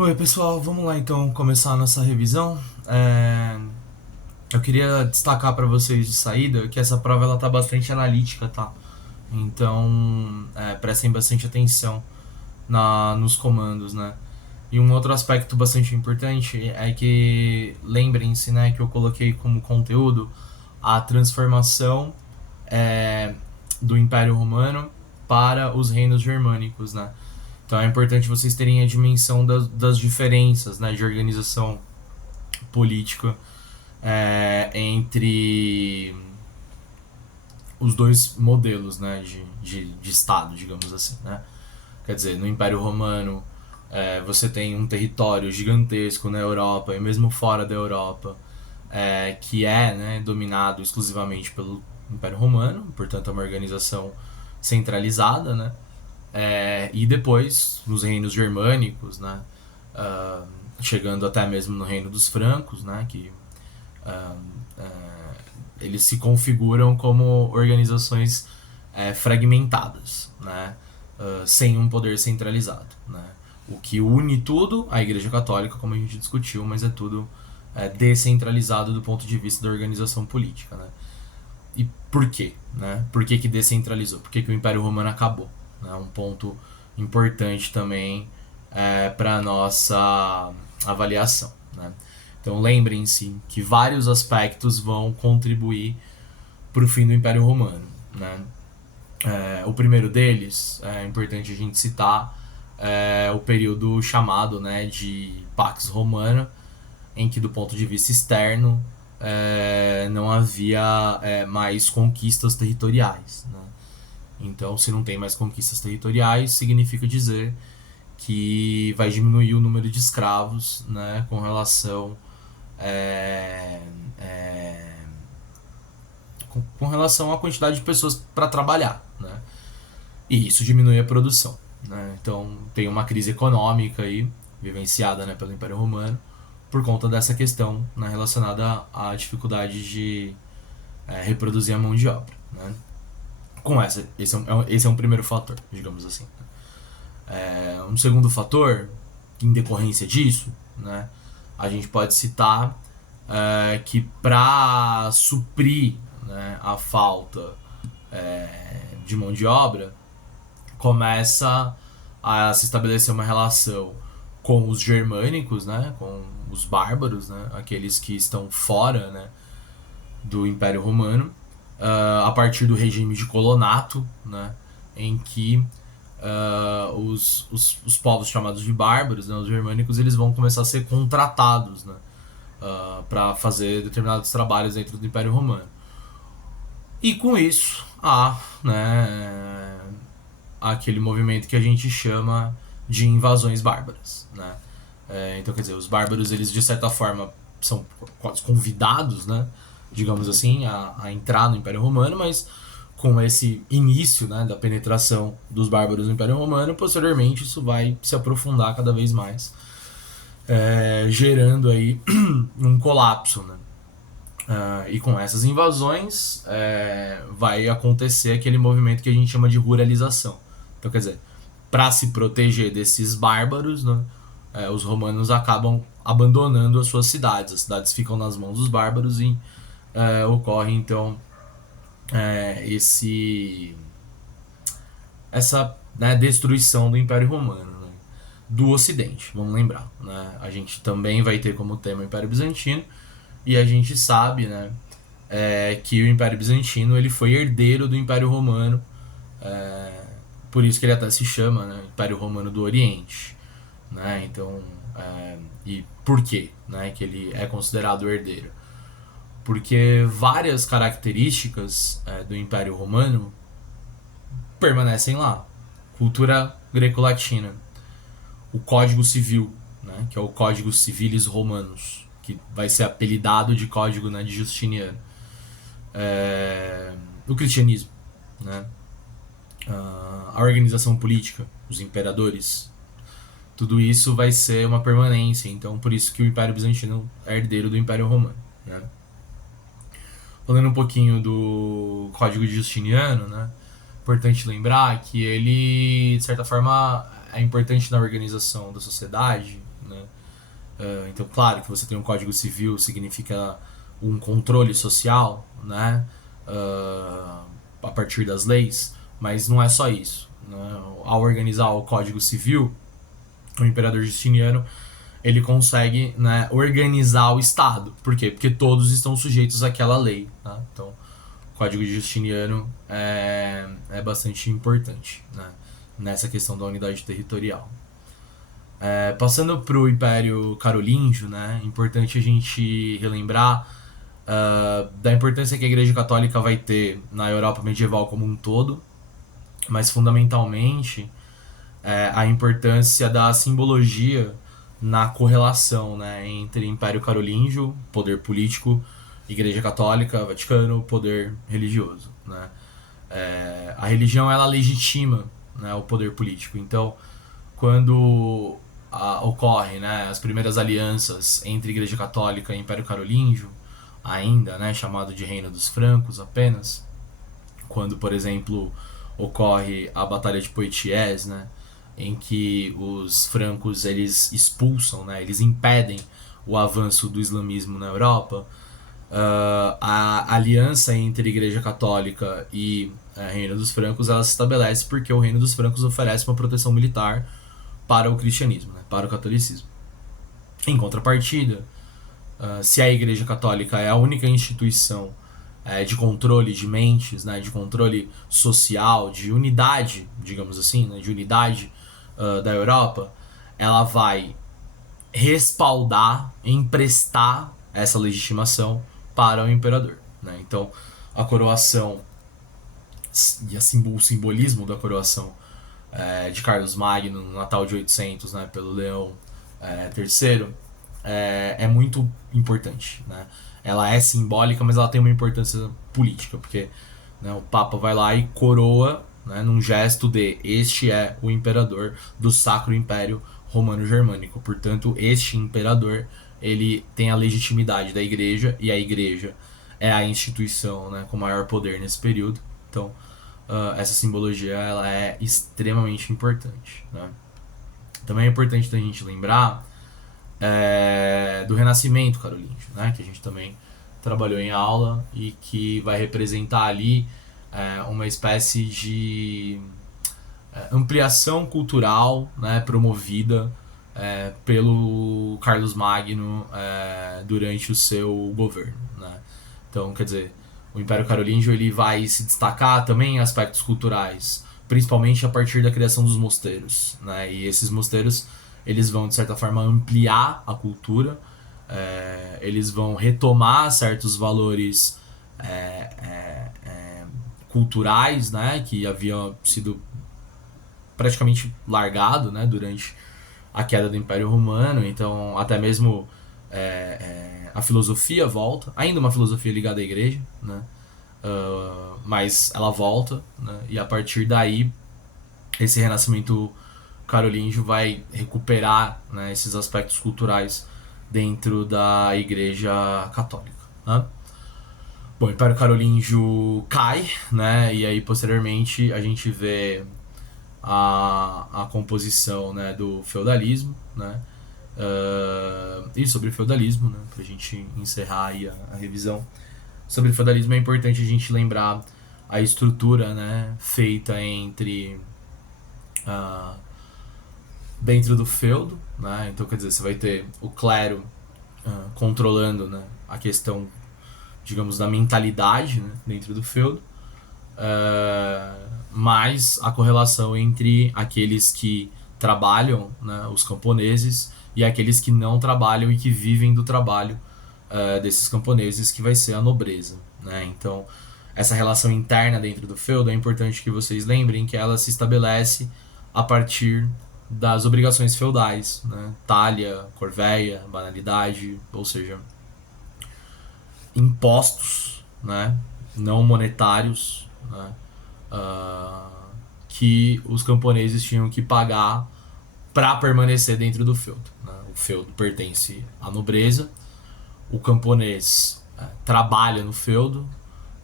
Oi, pessoal, vamos lá então começar a nossa revisão. Eu queria destacar para vocês de saída que essa prova ela tá bastante analítica, tá? Então, prestem bastante atenção nos comandos, né? E um outro aspecto bastante importante é que lembrem-se, né, que eu coloquei como conteúdo a transformação é, do Império Romano para os reinos germânicos, né? Então é importante vocês terem a dimensão das diferenças, né, de organização política entre os dois modelos, né, de Estado, digamos assim, né? Quer dizer, no Império Romano você tem um território gigantesco na Europa e mesmo fora da Europa que é, né, dominado exclusivamente pelo Império Romano, portanto é uma organização centralizada, né? E depois nos reinos germânicos, né? Uh, chegando até mesmo no reino dos francos, né? Que uh, uh, eles se configuram como organizações fragmentadas, né? Sem um poder centralizado, né? O que une tudo, a Igreja Católica, como a gente discutiu, mas é tudo descentralizado do ponto de vista da organização política, né? E por quê? Né? Por que descentralizou? Por que o Império Romano acabou? Né? Um ponto importante também para a nossa avaliação. Né? Então lembrem-se que vários aspectos vão contribuir para o fim do Império Romano. Né? O primeiro deles, é importante a gente citar, o período chamado, né, de Pax Romana, em que do ponto de vista externo não havia mais conquistas territoriais. Né? Então, se não tem mais conquistas territoriais, significa dizer que vai diminuir o número de escravos, né, com relação com relação à quantidade de pessoas para trabalhar, né? E isso diminui a produção, né? Então tem uma crise econômica aí vivenciada, né, pelo Império Romano por conta dessa questão, né, relacionada à dificuldade de reproduzir a mão de obra, né? Com esse é um primeiro fator, digamos assim. Um segundo fator, em decorrência disso, né, a gente pode citar que para suprir, né, a falta de mão de obra, começa a se estabelecer uma relação com os germânicos, né, com os bárbaros, né, aqueles que estão fora, né, do Império Romano, a partir do regime de colonato, né, em que os povos chamados de bárbaros, né, os germânicos, eles vão começar a ser contratados, né, para fazer determinados trabalhos dentro do Império Romano. E com isso há, né, aquele movimento que a gente chama de invasões bárbaras, né? Então, quer dizer, os bárbaros, eles de certa forma são convidados, né, digamos assim, a entrar no Império Romano, mas com esse início, né, da penetração dos bárbaros no Império Romano, posteriormente isso vai se aprofundar cada vez mais, gerando aí um colapso, né? E com essas invasões vai acontecer aquele movimento que a gente chama de ruralização. Então, quer dizer, para se proteger desses bárbaros, né, os romanos acabam abandonando as suas cidades. As cidades ficam nas mãos dos bárbaros e ocorre então essa, né, destruição do Império Romano, né, do Ocidente. Vamos lembrar, né? A gente também vai ter como tema o Império Bizantino e a gente sabe, né, que o Império Bizantino ele foi herdeiro do Império Romano, por isso que ele até se chama, né, Império Romano do Oriente, né? Então, e por quê, né, que ele é considerado herdeiro? Porque várias características do Império Romano permanecem lá. Cultura greco-latina, o Código Civil, né, que é o Código Civilis Romanus, que vai ser apelidado de Código, né, de Justiniano. O cristianismo, né, a organização política, os imperadores, tudo isso vai ser uma permanência. Então, por isso que o Império Bizantino é herdeiro do Império Romano, né? Falando um pouquinho do Código de Justiniano, né? Importante lembrar que ele, de certa forma, é importante na organização da sociedade, né? Então, claro que você tem um código civil, significa um controle social, né? A partir das leis, mas não é só isso, né? Ao organizar o código civil, o imperador Justiniano ele consegue, né, organizar o Estado. Por quê? Porque todos estão sujeitos àquela lei. Tá? Então, o Código Justiniano é bastante importante, né, nessa questão da unidade territorial. Passando para o Império Carolíngio, né, é importante a gente relembrar da importância que a Igreja Católica vai ter na Europa medieval como um todo, mas fundamentalmente a importância da simbologia na correlação, né, entre Império Carolíngio, poder político, Igreja Católica, Vaticano, poder religioso, né. A religião ela legitima, né, o poder político. Então, quando ocorre, né, as primeiras alianças entre Igreja Católica e Império Carolíngio, ainda, né, chamado de Reino dos Francos apenas, quando, por exemplo, ocorre a Batalha de Poitiers, né, em que os francos eles expulsam, né, eles impedem o avanço do islamismo na Europa, a aliança entre Igreja Católica e Reino dos Francos ela se estabelece porque o Reino dos Francos oferece uma proteção militar para o cristianismo, né, para o catolicismo. Em contrapartida, se a Igreja Católica é a única instituição de controle de mentes, né, de controle social, de unidade, digamos assim, né, de unidade da Europa, ela vai respaldar, emprestar essa legitimação para o imperador, né? Então, a coroação e o simbolismo da coroação de Carlos Magno no Natal de 800, né, pelo Leão III, é muito importante, né? Ela é simbólica, mas ela tem uma importância política, porque, né, o Papa vai lá e coroa, né, num gesto de este é o imperador do Sacro Império Romano-Germânico. Portanto, este imperador ele tem a legitimidade da igreja, e a igreja é a instituição, né, com maior poder nesse período. Então, essa simbologia ela é extremamente importante, né? Também é importante a gente lembrar do Renascimento carolíngio, né, que a gente também trabalhou em aula e que vai representar ali uma espécie de ampliação cultural, né, promovida pelo Carlos Magno durante o seu governo, né? Então, quer dizer, o Império Carolíngio ele vai se destacar também em aspectos culturais, principalmente a partir da criação dos mosteiros, né? E esses mosteiros eles vão, de certa forma, ampliar a cultura, eles vão retomar certos valores culturais, né, que haviam sido praticamente largado, né, durante a queda do Império Romano. Então, até mesmo a filosofia volta, ainda uma filosofia ligada à igreja, né, mas ela volta, né, e a partir daí esse renascimento carolíngio vai recuperar, né, esses aspectos culturais dentro da Igreja Católica, né? Bom, o Império Carolíngio cai, né, e aí posteriormente a gente vê a composição, né, do feudalismo, né, e sobre o feudalismo, né, pra gente encerrar aí a revisão. Sobre o feudalismo é importante a gente lembrar a estrutura, né, feita entre dentro do feudo, né? Então, quer dizer, você vai ter o clero controlando, né, a questão, digamos, da mentalidade, né, dentro do feudo, mais a correlação entre aqueles que trabalham, né, os camponeses, e aqueles que não trabalham e que vivem do trabalho desses camponeses, que vai ser a nobreza, né? Então, essa relação interna dentro do feudo é importante que vocês lembrem que ela se estabelece a partir das obrigações feudais, né? Talha, corveia, banalidade, ou seja, impostos, né, não monetários, né, que os camponeses tinham que pagar para permanecer dentro do feudo, né? O feudo pertence à nobreza, o camponês trabalha no feudo,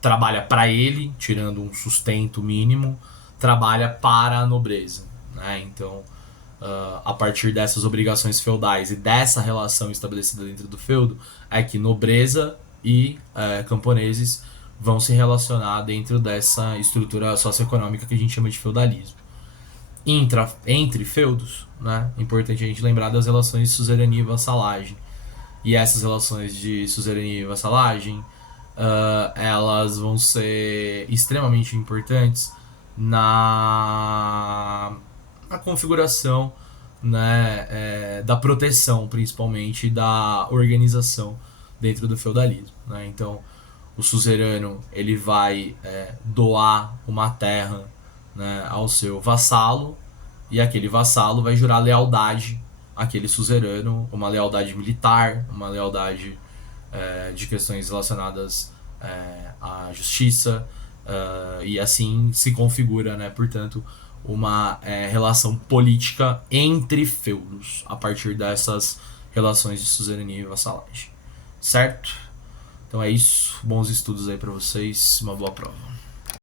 trabalha para ele, tirando um sustento mínimo, trabalha para a nobreza, né? Então, a partir dessas obrigações feudais e dessa relação estabelecida dentro do feudo, é que nobreza e camponeses vão se relacionar dentro dessa estrutura socioeconômica que a gente chama de feudalismo. Entre feudos, né, é importante a gente lembrar das relações de suzerania e vassalagem. E essas relações de suzerania e vassalagem, elas vão ser extremamente importantes na configuração, né, da proteção, principalmente, da organização dentro do feudalismo. Né? Então, o suzerano ele vai doar uma terra, né, ao seu vassalo, e aquele vassalo vai jurar lealdade àquele suzerano, uma lealdade militar, uma lealdade de questões relacionadas à justiça, e assim se configura, né, portanto, uma relação política entre feudos a partir dessas relações de suzerania e vassalagem. Certo? Então é isso. Bons estudos aí pra vocês. Uma boa prova.